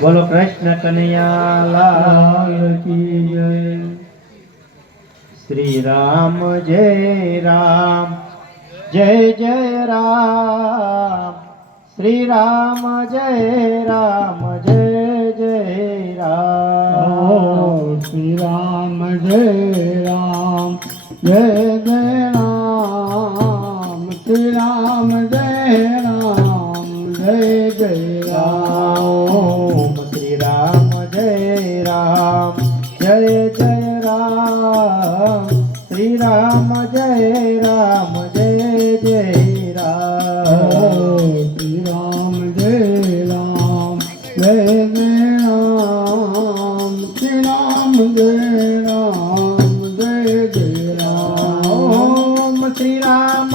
બોલો કૃષ્ણ કનૈયાલાલ કી જય. શ્રી રામ જય રામ, જય જય રામ. શ્રી રામ જય રામ, જય જય રામ. શ્રી રામ જય રામ, જય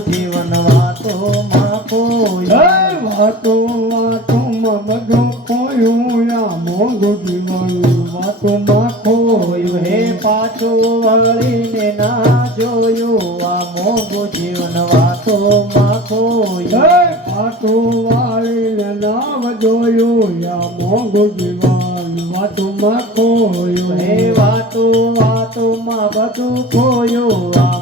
જીવન વાતો માં ખોયું. વાતો વાતો માં મગમ ખોયું આ મોગો જીવન વાતો હે પાછો વળીને ના આ મોગો જીવન વાતો માં ખોયું પાછો વાળીને ના જોયું આ મોગો જીવન હે વાતો વાતો બધું ખોયું આ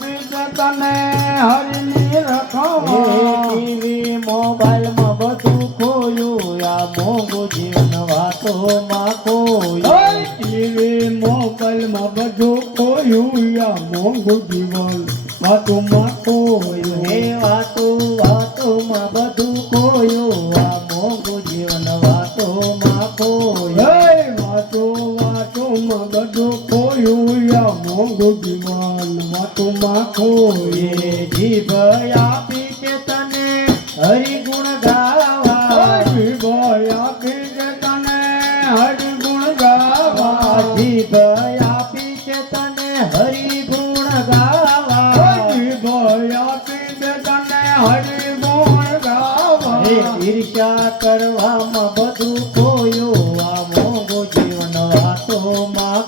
કયા પીતે તને હરીને મોબાઈલમાં બધું ખોયું. આ મોંઘું જીવન વાતોમાં ખોયું. ટીવી મોબાઈલમાં બધું ખોયું. યા મોંઘું જીવન વાતોમાં ખોયું. હે વાતો વાતોમાં બધું ખોયું. આ યા મોંઘું વાતોમાં એ જીભ આપી છે તને હરિગુણ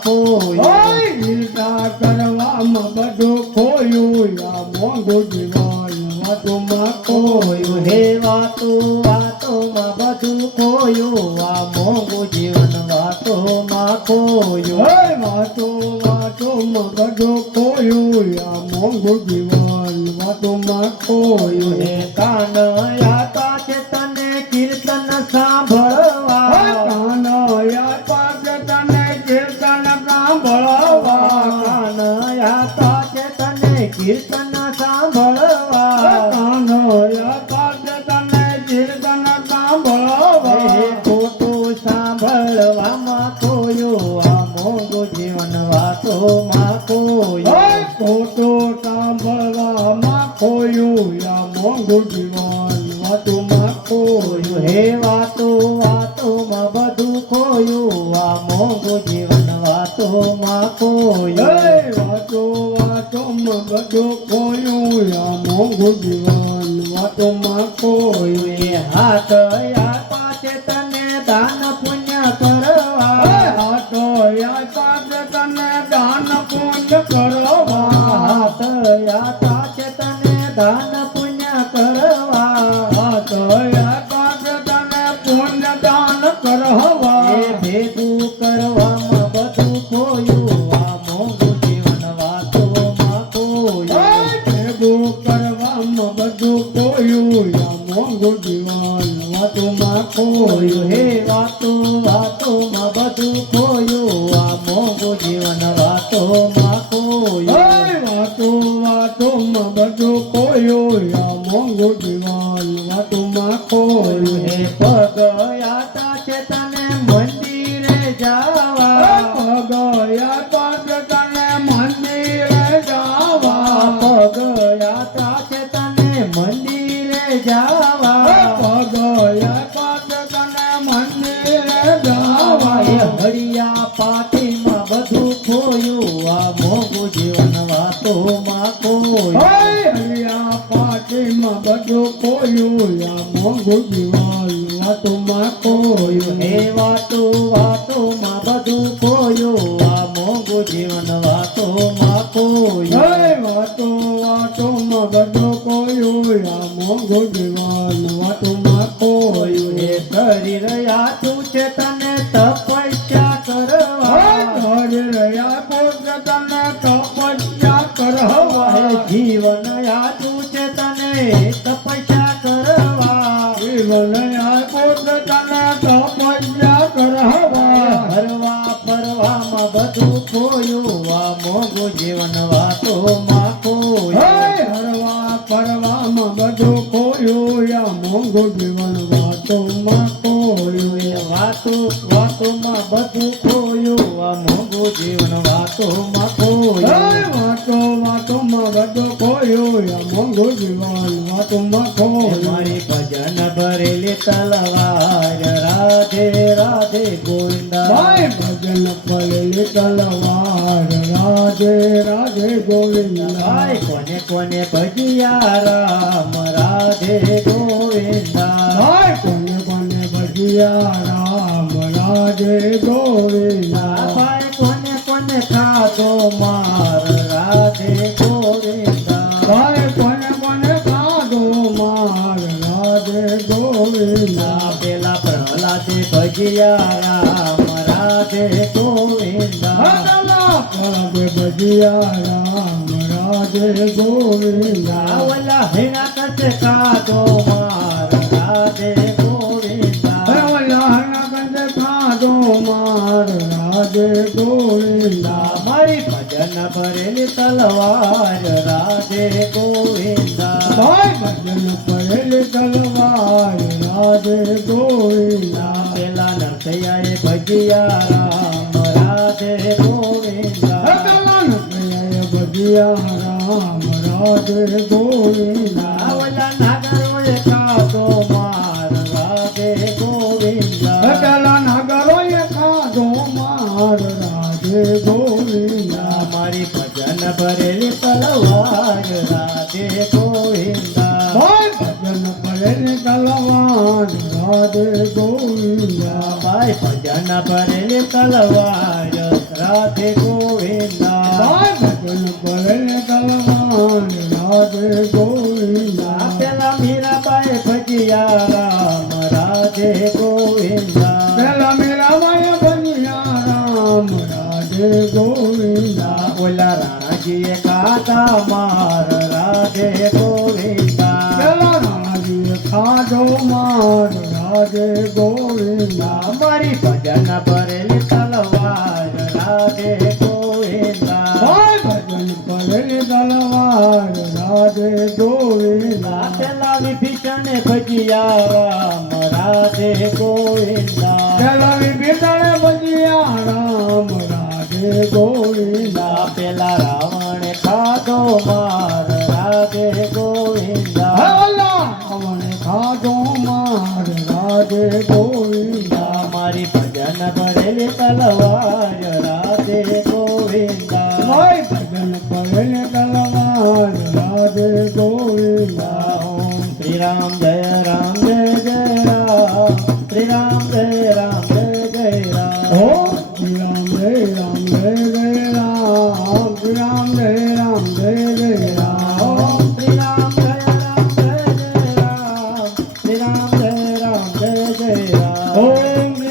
ખોયું. ઈર્ષા કરવામાં બધું ખોયું. યા મોંઘું જીવન વાતોમાં ખોયું. હે વાતો વાતોમાં બધું ખોયું. આ મોંઘું જીવન વાતોમાં ખોયું. વાતો વાતોમાં બધું ખોયું. યા મોંઘું જીવન વાતોમાં ખોયું. હે કાન યાતા ખોયું વાતોમાં બધું ખોયું યા મોંઘું ખોયું હે પગયાતા છે મંદિરે જાવા મોંઘું જીવન વાતોમાં ખોયું હરિયા પાટીમાં બધું ખોયું યા મોંઘું ખોયું હે વાતો વાતોમાં બધું કોયો આ મોંઘું જીવન વાતોમાં ખોયું હે! વાતો વાતો માં બધો ખોયું યા મોંઘું જીવન વાતોમાં ખોયું હે કરી રહ્યા તું છે તને પુત્ર તને વાતોમાં બધું ખોયું. આ મોંઘું જીવન વાતોમાં ખોયું. વાતો વાતોમાં બધું ખોયું. આ અમંગો જીવન વાતોમાં ખોયું. મારી ભજન ભરેલી તલવાર. રાધે રાધે ગોવિંદા. મારી ભજન ભરેલી તલવાર. રાધે રાધે ગોવિંદા. કોને કોને ભજિયા? રામ રાધે ગોવિંદા. કોને કોને ભજિયા? રાધે ગોવિંદા ભાઈ કોને કોને ખાતો માર રાધે ગોવિંદા ભાઈ કોને કોને ખાધો? માર રાધે ગોવિંદા પેલા પ્રહલાદે ભજિયા રામ રાધે ગોવિંદા પ્રભે ભજિયા રામ રાધે ગોવિંદા ઓલા હેરા કરતે ખાધો માર માર રાધે ગોવિંદા મારી ભજન ભરેલી તલવાર રાધે ગોવિંદા. ભાઈ ભજન ભરેલી તલવાર રાધે ગોવિંદા. પેલા નરસૈયાએ ભજિયા રામ રાધે ગોવિંદા. પેલા નકૈયા ભજિયા રામ રાધે ગોવિંદા. ઓલા નાગરોએ ખાધો માર ભજન ભરેલી તલવાર રાધે ગોવિંદા. ભજન ભરેલી તલવાર રાધે ગોવિંદા. ભાઈ ભજન ભરેલી તલવાર રાધે ગોવિંદા. ભજન ભરેલી તલવાર રાધે ગોવિંદા. ખાધા માર રાજે ગોવિંદા. રાજી ખાધો માર રાજે ગોવિંદા. મારી ભજન ભરેલી તલવાર રાજે ગોવિંદા. ભજન પડેલી તલવાર રાધે ગોવિંદા. પેલા વિભીષણે ભજિયા રામ રાજે ગોવિંદા. પેલા વિભીષણે બજિયા રામ ગોવિંદા પેલા રાવણે ખાધો માર રાધે ગોવિંદા. અમને ખાધો માર રાધે ગોવિંદા. મારી ભજન ભરેલી તલવાર રાધે ગોવિંદા. ભાઈ! ભજન ભરેલી તલવાર રાધે ગોવિંદા. ઓમ શ્રી રામ જય રામ જય જય રામ. શ્રી રામ જય રામ. જય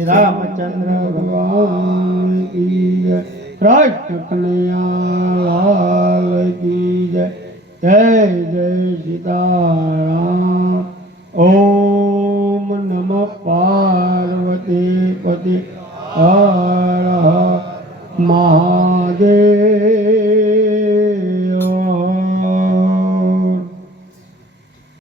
શ્રી રામચંદ્ર ભગવાન કી જય. કૃષ્ણ કનૈયા કી જય. જય જય સીતારામ. ઓમ